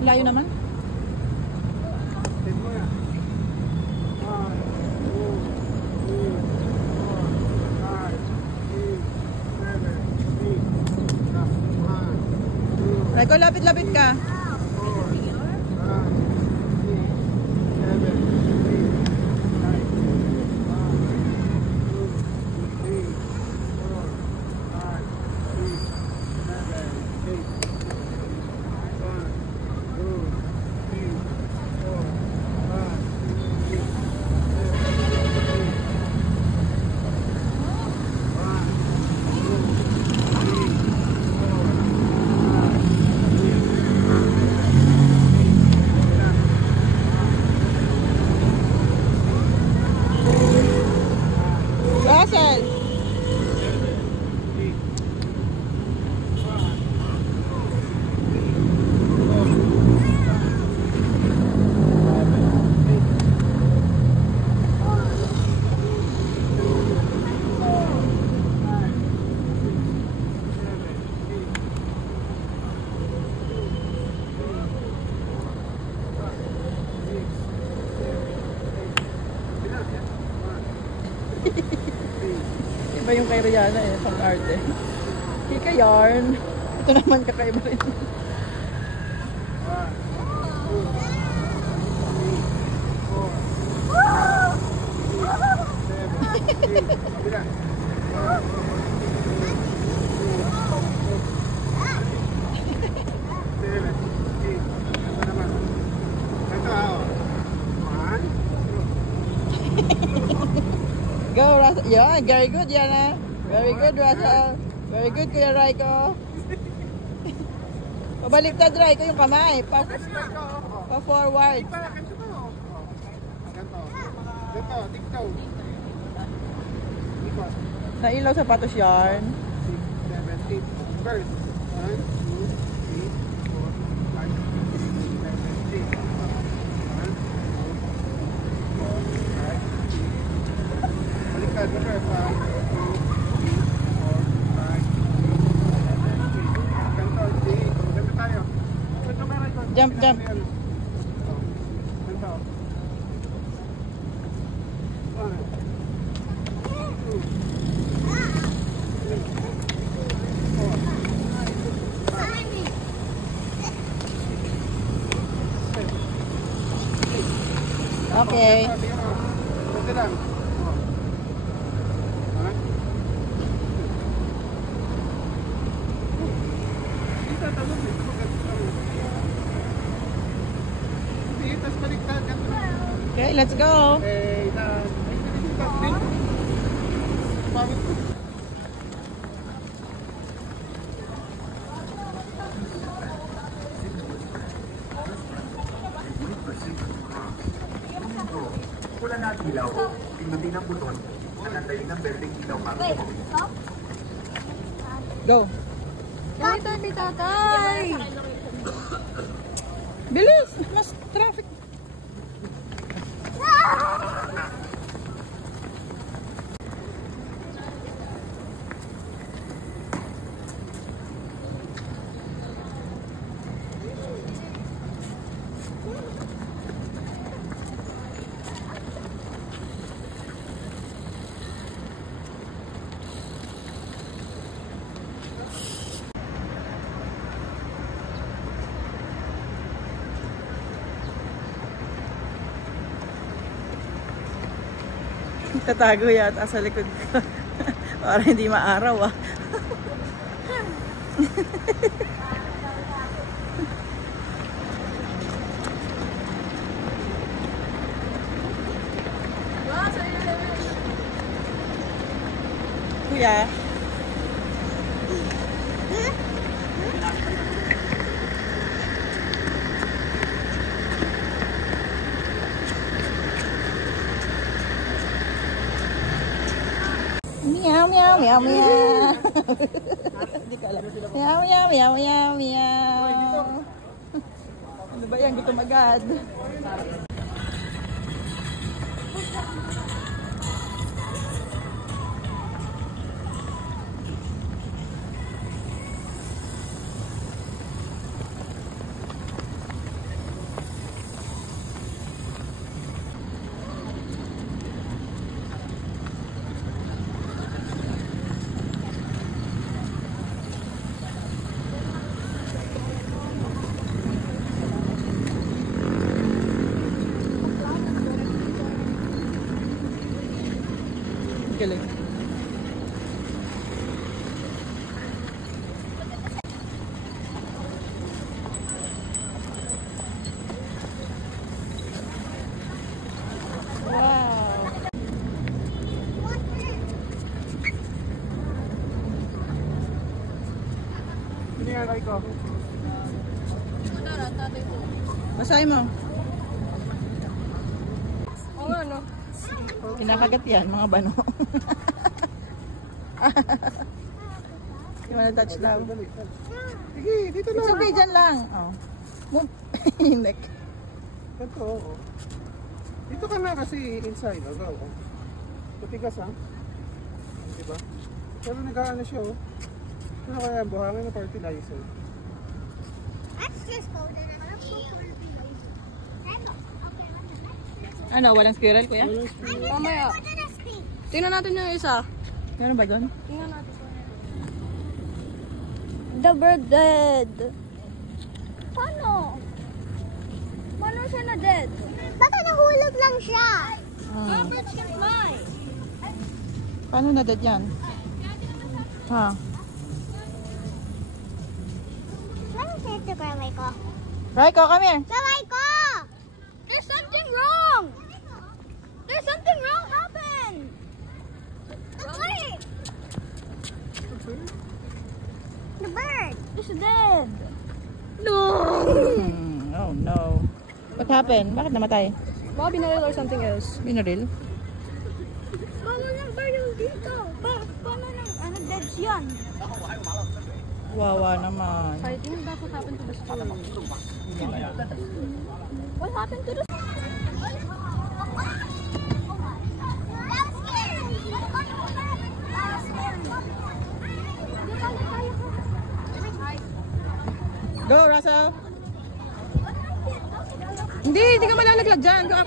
Layo naman. Raiko, lapit-lapit ka. Iba yung kay Rihanna eh, pang arte. Hika yarn. Ito naman kakaiba rin. Go, Russell. Yeah, very good, Yana. Very good, Russell. Very good, Kuya Raiko. Pabaliktad, Raiko, yung kamay. Pa-forward. Nailaw sapatos yarn. 6, 7, 8. First. 1, 2, 3, 4, 5, 6, 7, 8. Jump, jump. Okay. Okay, let's go. Pula na at ilaw, pindutin ang buton, at antayin ng berdeng ilaw para tumawin. Go. Tatay, tatay! Bilis! Mas traffic. Tatago yata sa likod ko. Para hindi maaraw ah. Kuya. Meow, meow, meow, meow. Hindi ka alam. Meow, meow, meow, meow, meow. Ano ba yan? Gutom agad. Raiko. Basahin mo. Oo, ano? Kinakagat yan, mga bano. You wanna touch daw? Sige, dito It's lang. okay, dyan lang. Oh. Move. Hinek. Ito, oo. Dito ka na kasi inside. Go. Tutigas ha. Diba? Pero nag-ano siya oh. Ano kaya buhangin na fertilizer? Let's just go then. Let's go fertilizer. Ano, walang squirrel, kuya? Mamaya. What did I speak? Tingnan natin yung isa. Meron ba doon? Tingnan natin. The bird dead. Paano? Paano siya na dead? Baka nahulog lang siya. Birds can fly. Paano na dead yan? Ha? Let me say it to Grandma ko. Raiko, come here. Grandma ko! There's something wrong. There's something wrong happened. Wait! The bird. It's dead. No. Oh no. What happened? Bakit namatay? Baka binaril or something else. Binaril? Paano nang baril dito? Paano nang dead yan? Wawa naman. I think that's what happened to the school. What happened to the That's scary. Go, Russell. Hindi ka malalaglag dyan. Go up.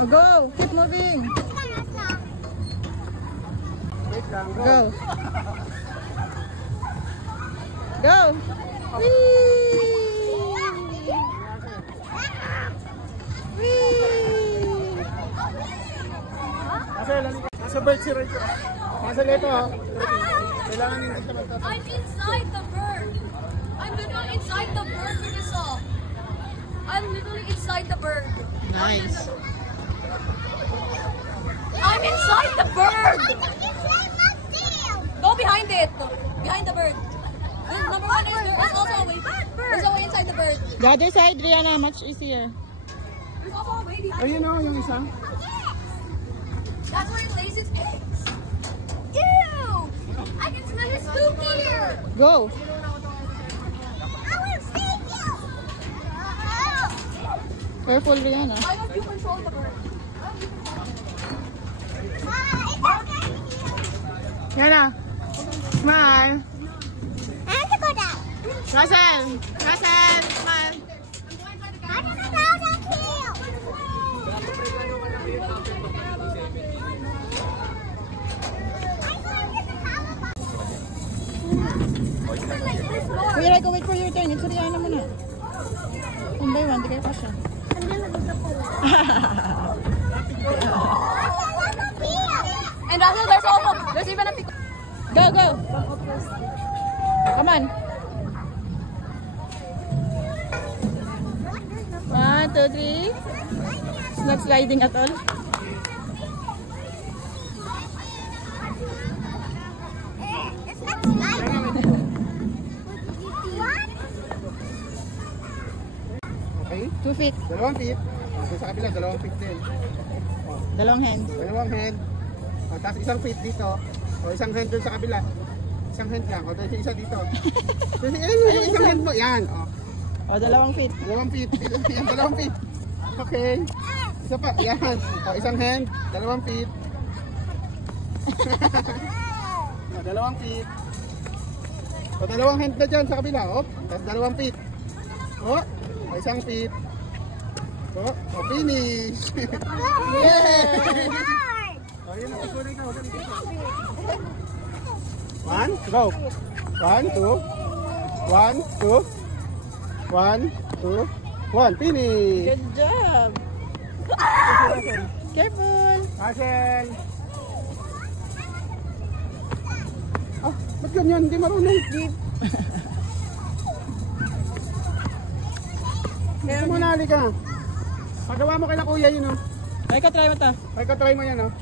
Oh, go. Keep moving. Wait lang. Go. Go. Go. Whee! Whee! Nasa bird si Raiko. Nasa leto ha. Kailangan hindi siya magtatapos. I'm inside the bird. I'm literally inside the bird with this off. I'm literally inside the bird. Nice. I'm inside the bird. Go behind it. Behind the bird. And number one is there's also a way. There's a way inside the bird. The other side, Rihanna, much easier. There's also a way behind. Ayun o, yung isa. That's where it lays its eggs. Ew! I can smell his poop here. Go. Careful, Rihanna. Why don't you control the bird? Rihanna. Smile. I have to go down. Russell. Russell. Smile. I don't know how to kill. Kuya, Raiko, wait for your turn. It's Rihanna muna. One by one, di kayo kasya. And Russell, there's even a pick. Go, go. Come on. 1, 2, 3. It's not sliding at all. It's not sliding. Okay. 2 feet. 2 feet. So, sa kabila, 2 feet din. Dalawang hands. Dalawang hand. O, tapos isang feet dito. O, isang hand dun sa kabila. Isang hand lang. O, tapos isa dito. Tapos, yung isang hand mo. Yan. O, O, dalawang feet. 2 feet. Yan, 2 feet. Okay. Isa pa. Yan. O, isang hand. 2 feet. O, 2 feet. O, 2 hand na dyan sa kabila. O, tapos 2 feet. O, isang feet. O, finish. Yay! O, yun. Usunin ka. Usunin ka. 1, go. 1, 2. 1, 2. 1, 2, 1. Finish. Good job. Careful. Russell. Ah, ba't ganyan? Hindi marunong. Ito muna, halika. Pagawa mo kay na kuya yun, oh. Ay, ka-try mo ta. Ay, katry mo yan, oh.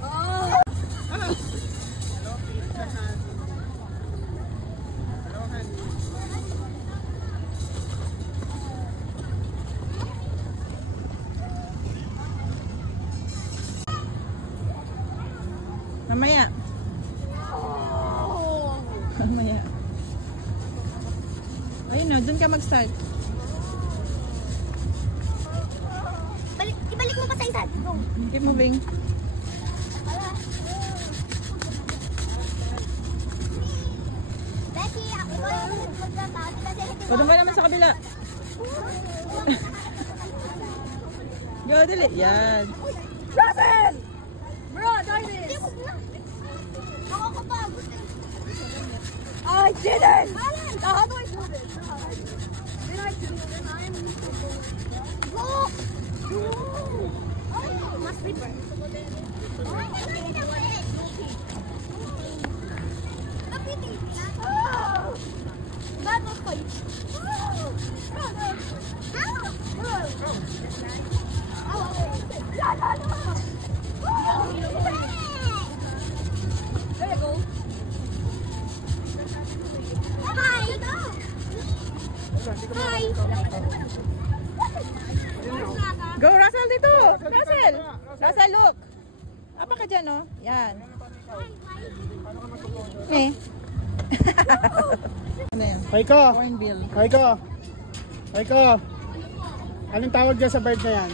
Mamaya. Mamaya. Ayun na, dun ka mag-start. Ibalik mo pa sa isa. Go. Keep moving. Becky, ako yung magtrabaho kasi hindi O, doon ka naman sa kabila. Go, dali. Yan. Russell! Bro, try this! Nakakapagod. I didn't! Now, how do I do this? Did I do it? Go! Go! Mas slipper. That was fun. There you go. Hi! Hi! Go, Russell, dito. Russell. Russell, look. Apa ka dyan, oh. Yan. Eh. Ano yan? Aiko! Cornbill. Aiko! Aiko! Anong tawag dyan sa bird na yan?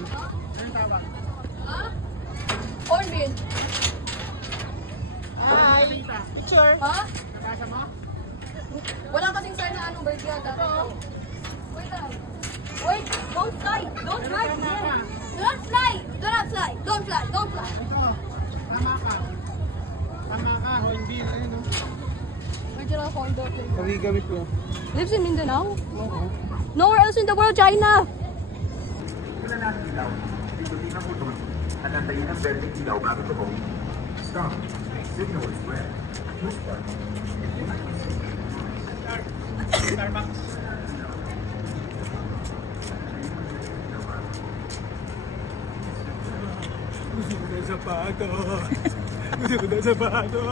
Cornmeal. Hi. Picture. Ha? Nakasa mo? Wala kasing sign na anong bird yata. Wait lang. Wait, don't fly. Don't fly. Don't fly! Do not fly! Don't fly! Don't fly! Ito. Tama ka. Tama ka. Hornbill. Ayun, oh. Original hornbill. Kami-gamit mo. Lives in Mindanao? Oo. Nowhere else in the world, China. Wala na ang ilaw. Pindutin ang buton at antayin ang berdeng ilaw bago tumawi. Stop. Signal is red. Starbucks. Gusto ko na sapato. Gusto ko na sapato.